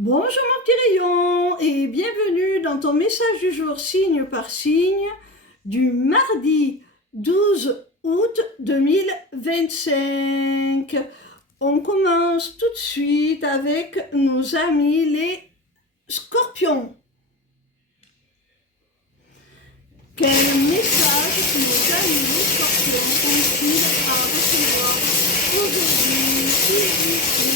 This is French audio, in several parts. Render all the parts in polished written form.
Bonjour mon petit rayon et bienvenue dans ton message du jour signe par signe du mardi 12 août 2025. On commence tout de suite avec nos amis les scorpions. Quel message nos amis les scorpions ont-ils à recevoir aujourd'hui, s'il vous plaît?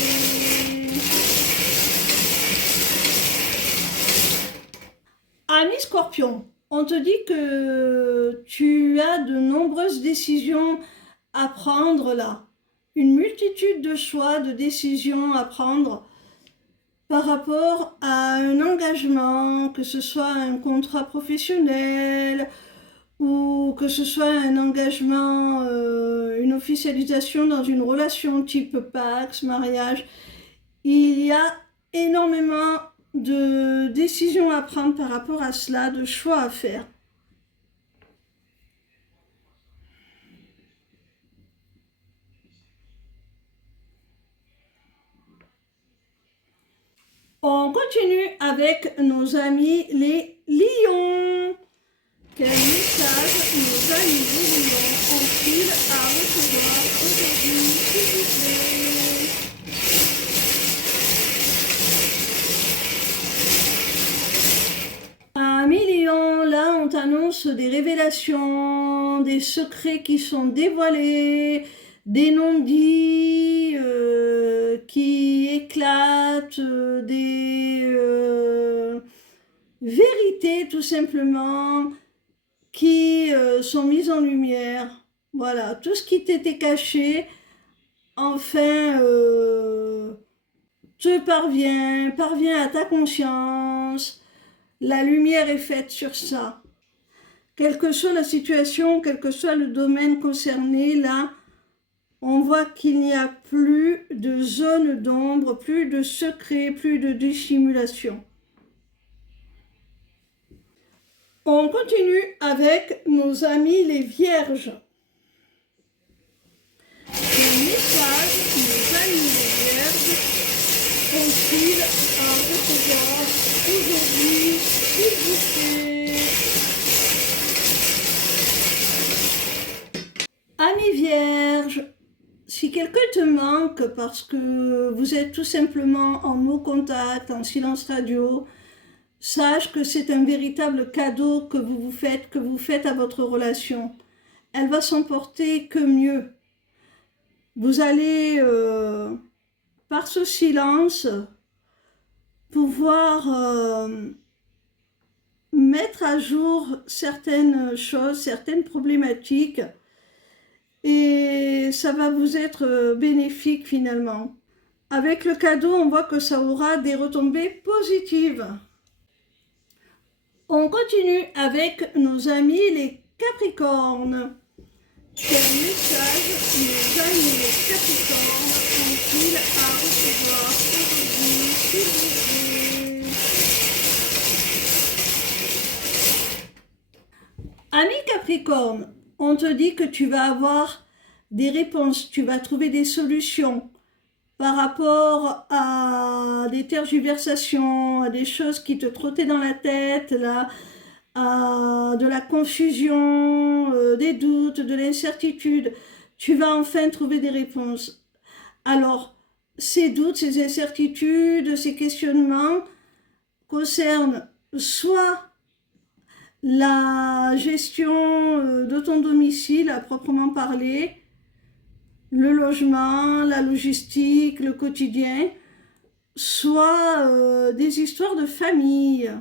Ami Scorpion, on te dit que tu as de nombreuses décisions à prendre là. Une multitude de choix, de décisions à prendre par rapport à un engagement, que ce soit un contrat professionnel ou que ce soit un engagement, une officialisation dans une relation type Pax, mariage. Il y a énormément de décisions à prendre par rapport à cela, de choix à faire. On continue avec nos amis les lions. Quel message nos amis les lions ont-ils à recevoir aujourd'hui, s'il vous plaît? Amis lions, là on t'annonce des révélations, des secrets qui sont dévoilés, des non-dits qui éclatent, des vérités tout simplement qui sont mises en lumière. Voilà, tout ce qui t'était caché, enfin, parvient à ta conscience. La lumière est faite sur ça. Quelle que soit la situation, quel que soit le domaine concerné, là, on voit qu'il n'y a plus de zone d'ombre, plus de secret, plus de dissimulation. On continue avec nos amis les vierges. Quel message nos amis les vierges ont-ils à recevoir aujourd'hui, s'il vous plaît? Amis vierges, si quelqu'un te manque parce que vous êtes tout simplement en no contact, en silence radio, sache que c'est un véritable cadeau que vous faites à votre relation. Elle va s'en porter que mieux. Vous allez, par ce silence, pouvoir mettre à jour certaines choses, certaines problématiques, et ça va vous être bénéfique finalement. Avec le cadeau, on voit que ça aura des retombées positives. On continue avec nos amis les Capricornes. Quel message nos amis les Capricornes ont-ils à recevoir aujourd'hui, s'il vous plaît? Ami Capricorne, on te dit que tu vas avoir des réponses, tu vas trouver des solutions par rapport à des tergiversations, à des choses qui te trottaient dans la tête, là, à de la confusion, des doutes, de l'incertitude. Tu vas enfin trouver des réponses. Alors, ces doutes, ces incertitudes, ces questionnements concernent soit la gestion de ton domicile à proprement parler, le logement, la logistique, le quotidien, soit des histoires de famille.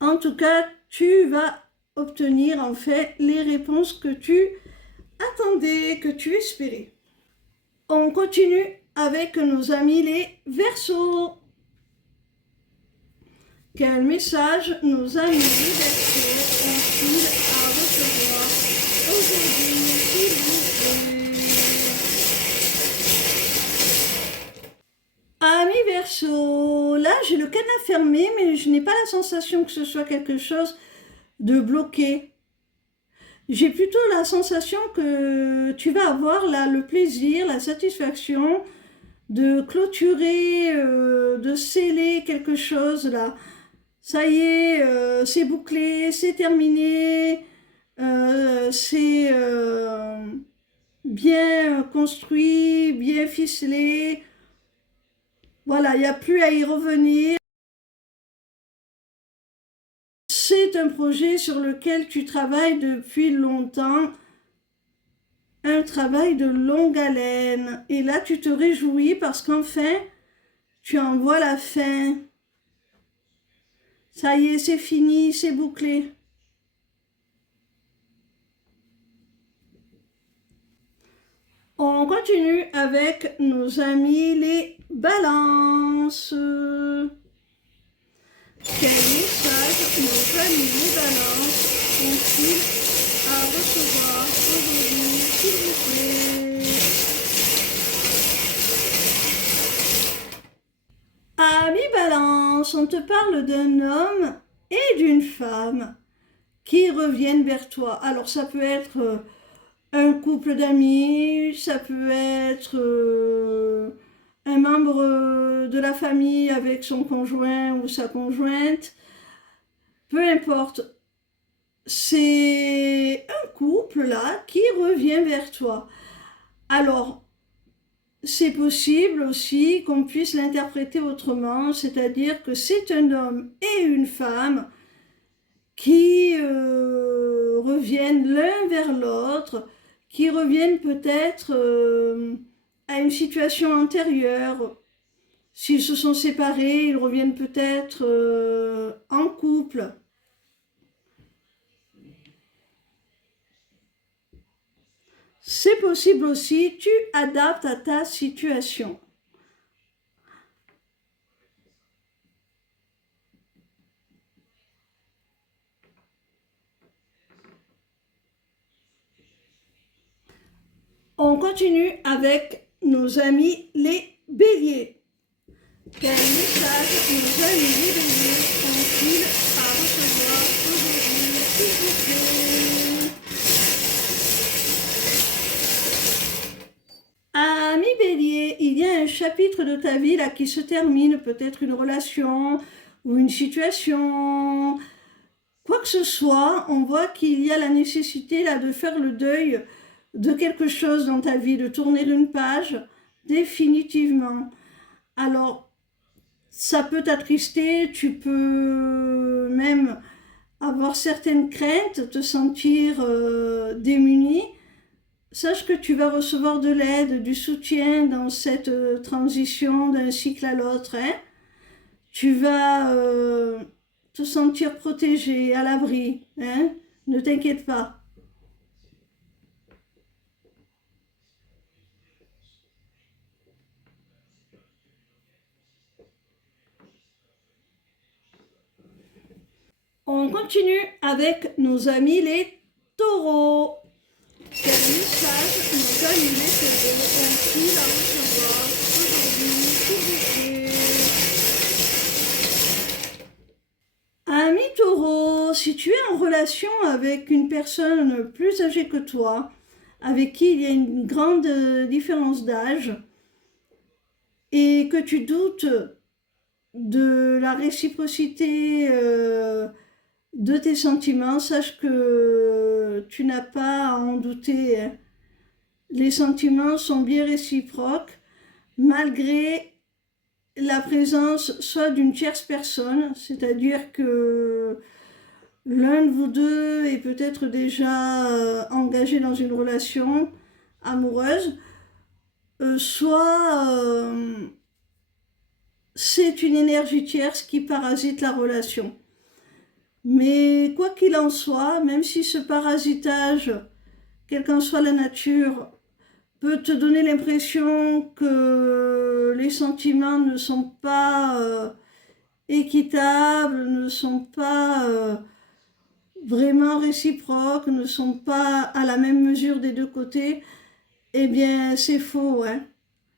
En tout cas, tu vas obtenir en fait les réponses que tu attendais, que tu espérais. On continue avec nos amis les Verseaux. Quel message nos amis les Verseaux ont-ils à recevoir aujourd'hui, s'il vous plaît? Amis Verseaux, là j'ai le cadenas fermé, mais je n'ai pas la sensation que ce soit quelque chose de bloqué. J'ai plutôt la sensation que tu vas avoir là le plaisir, la satisfaction de clôturer, de sceller quelque chose là. Ça y est, c'est bouclé, c'est terminé, c'est bien construit, bien ficelé. Voilà, il n'y a plus à y revenir. C'est un projet sur lequel tu travailles depuis longtemps, un travail de longue haleine. Et là, tu te réjouis parce qu'enfin, tu en vois la fin. Ça y est, c'est fini, c'est bouclé. On continue avec nos amis les balances. Quel message nos amis les balances ont-ils à recevoir aujourd'hui, s'il vous plaît? Ami balance, on te parle d'un homme et d'une femme qui reviennent vers toi. Alors ça peut être un couple d'amis, ça peut être un membre de la famille avec son conjoint ou sa conjointe, peu importe. C'est un couple là qui revient vers toi. Alors, c'est possible aussi qu'on puisse l'interpréter autrement, c'est-à-dire que c'est un homme et une femme qui reviennent l'un vers l'autre, qui reviennent peut-être à une situation antérieure. S'ils se sont séparés, ils reviennent peut-être en couple. C'est possible aussi, tu adaptes à ta situation. On continue avec nos amis les béliers. Quel message nos amis les béliers ont-ils à recevoir aujourd'hui, s'il vous plaît? Ami bélier, il y a un chapitre de ta vie là qui se termine, peut-être une relation ou une situation, quoi que ce soit, on voit qu'il y a la nécessité là de faire le deuil de quelque chose dans ta vie, de tourner une page définitivement. Alors, ça peut t'attrister, tu peux même avoir certaines craintes, te sentir démuni. Sache que tu vas recevoir de l'aide, du soutien dans cette transition d'un cycle à l'autre. Hein. Tu vas te sentir protégé, à l'abri. Hein. Ne t'inquiète pas. On continue avec nos amis les taureaux. Quel message nos amis les taureaux ont-ils à recevoir aujourd'hui, s'il vous plaît? Ami taureau, si tu es en relation avec une personne plus âgée que toi, avec qui il y a une grande différence d'âge, et que tu doutes de la réciprocité de tes sentiments, sache que tu n'as pas à en douter. Hein. Les sentiments sont bien réciproques, malgré la présence soit d'une tierce personne, c'est-à-dire que l'un de vous deux est peut-être déjà engagé dans une relation amoureuse, soit c'est une énergie tierce qui parasite la relation. Mais quoi qu'il en soit, même si ce parasitage, quelle qu'en soit la nature, peut te donner l'impression que les sentiments ne sont pas équitables, ne sont pas vraiment réciproques, ne sont pas à la même mesure des deux côtés, eh bien c'est faux. Hein.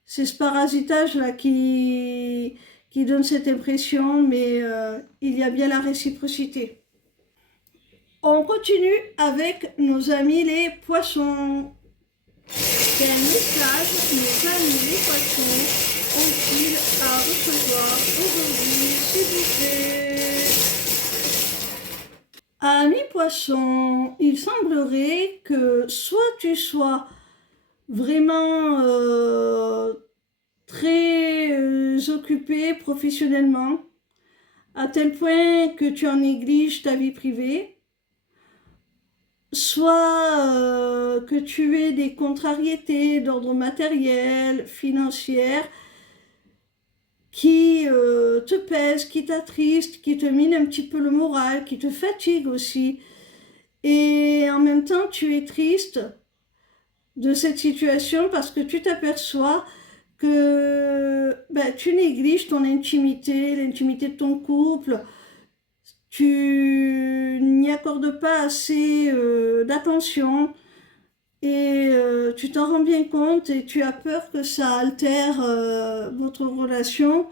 C'est ce parasitage-là qui donne cette impression, mais il y a bien la réciprocité. On continue avec nos amis les poissons. Quel message nos amis les poissons ont-ils à recevoir aujourd'hui, s'il vous plaît? Amis poissons, il semblerait que soit tu sois vraiment très occupé professionnellement, à tel point que tu en négliges ta vie privée, soit que tu aies des contrariétés d'ordre matériel, financier, qui te pèsent, qui t'attristent, qui te minent un petit peu le moral, qui te fatiguent aussi. Et en même temps, tu es triste de cette situation parce que tu t'aperçois que tu négliges ton intimité, l'intimité de ton couple, tu n'y accordes pas assez d'attention et tu t'en rends bien compte et tu as peur que ça altère votre relation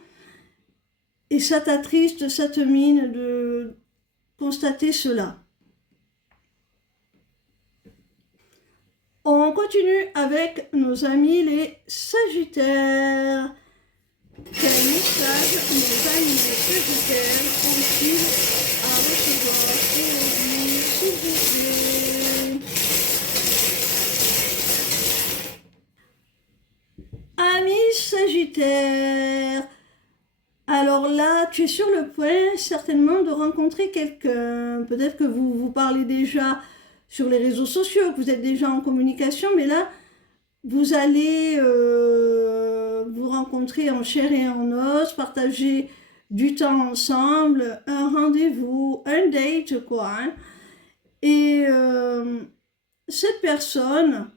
et ça t'attriste, ça te mine de constater cela. On continue avec nos amis les Sagittaires. Quel message nos amis les Sagittaires ont-ils à recevoir aujourd'hui, s'il vous plaît? Amis Sagittaires, alors là, tu es sur le point certainement de rencontrer quelqu'un. Peut-être que vous vous parlez déjà sur les réseaux sociaux, que vous êtes déjà en communication, mais là, vous allez vous rencontrer en chair et en os, partager du temps ensemble, un rendez-vous, un date, quoi. Hein. Et cette personne,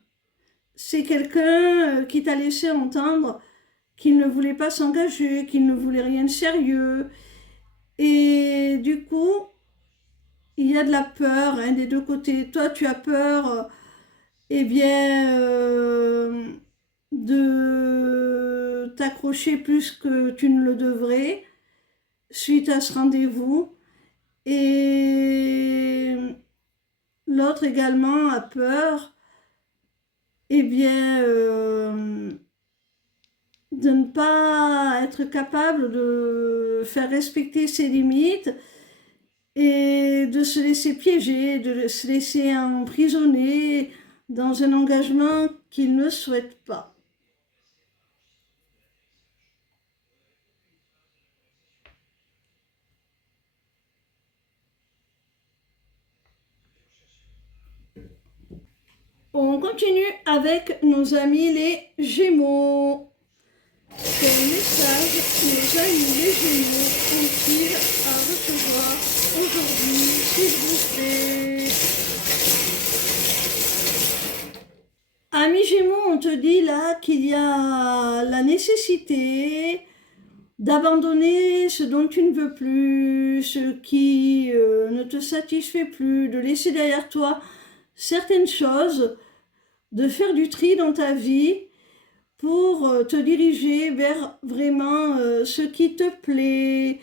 c'est quelqu'un qui t'a laissé entendre qu'il ne voulait pas s'engager, qu'il ne voulait rien de sérieux. Et du coup, il y a de la peur hein, des deux côtés. Toi, tu as peur, eh bien, de t'accrocher plus que tu ne le devrais suite à ce rendez-vous. Et l'autre également a peur, eh bien, de ne pas être capable de faire respecter ses limites et de se laisser piéger, de se laisser emprisonner dans un engagement qu'il ne souhaite pas. On continue avec nos amis les Gémeaux. Quel message nos amis les Gémeaux ont-ils à recevoir aujourd'hui, s'il vous plaît? Amis Gémeaux, on te dit là qu'il y a la nécessité d'abandonner ce dont tu ne veux plus, ce qui ne te satisfait plus, de laisser derrière toi certaines choses, de faire du tri dans ta vie pour te diriger vers vraiment ce qui te plaît,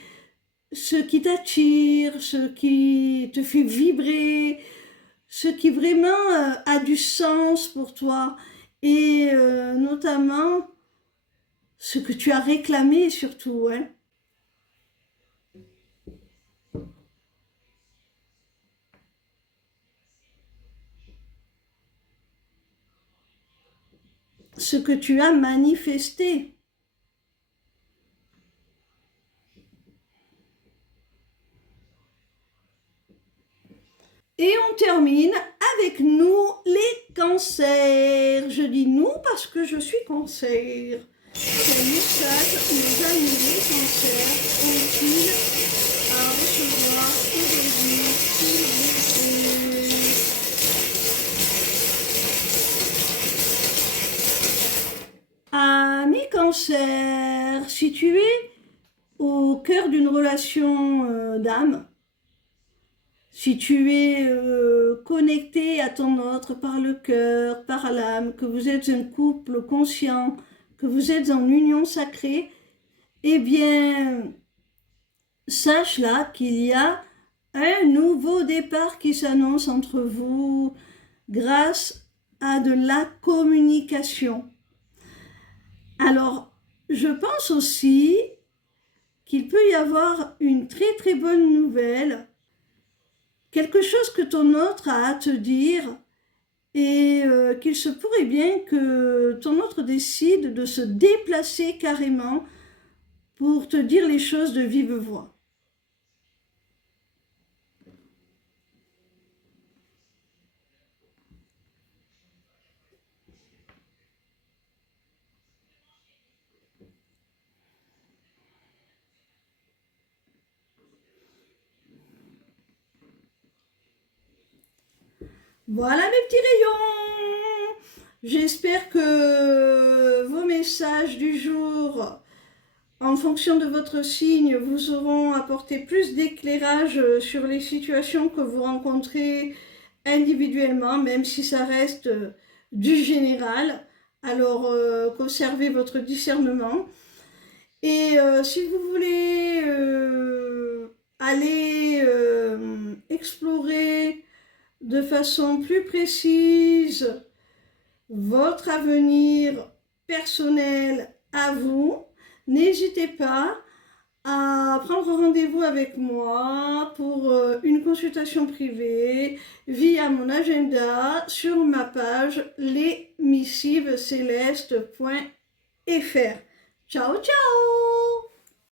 ce qui t'attire, ce qui te fait vibrer, ce qui vraiment a du sens pour toi et notamment ce que tu as réclamé surtout. Hein. Ce que tu as manifesté. Et on termine avec nous les cancers. Je dis nous parce que je suis cancer. Quel message nos amis les cancers ont-ils à recevoir aujourd'hui, s'il vous plaît? Amis cancers, si tu es au cœur d'une relation d'âme, si tu es connecté à ton autre par le cœur, par l'âme, que vous êtes un couple conscient, que vous êtes en union sacrée, eh bien, sache là qu'il y a un nouveau départ qui s'annonce entre vous grâce à de la communication. Alors, je pense aussi qu'il peut y avoir une très très bonne nouvelle, quelque chose que ton autre a à te dire et qu'il se pourrait bien que ton autre décide de se déplacer carrément pour te dire les choses de vive voix. Voilà mes petits rayons. J'espère que vos messages du jour, en fonction de votre signe, vous auront apporté plus d'éclairage sur les situations que vous rencontrez individuellement, même si ça reste du général. Alors, conservez votre discernement. Et si vous voulez aller explorer de façon plus précise votre avenir personnel à vous, n'hésitez pas à prendre rendez-vous avec moi pour une consultation privée via mon agenda sur ma page lesmissivescélestes.fr. Ciao, ciao!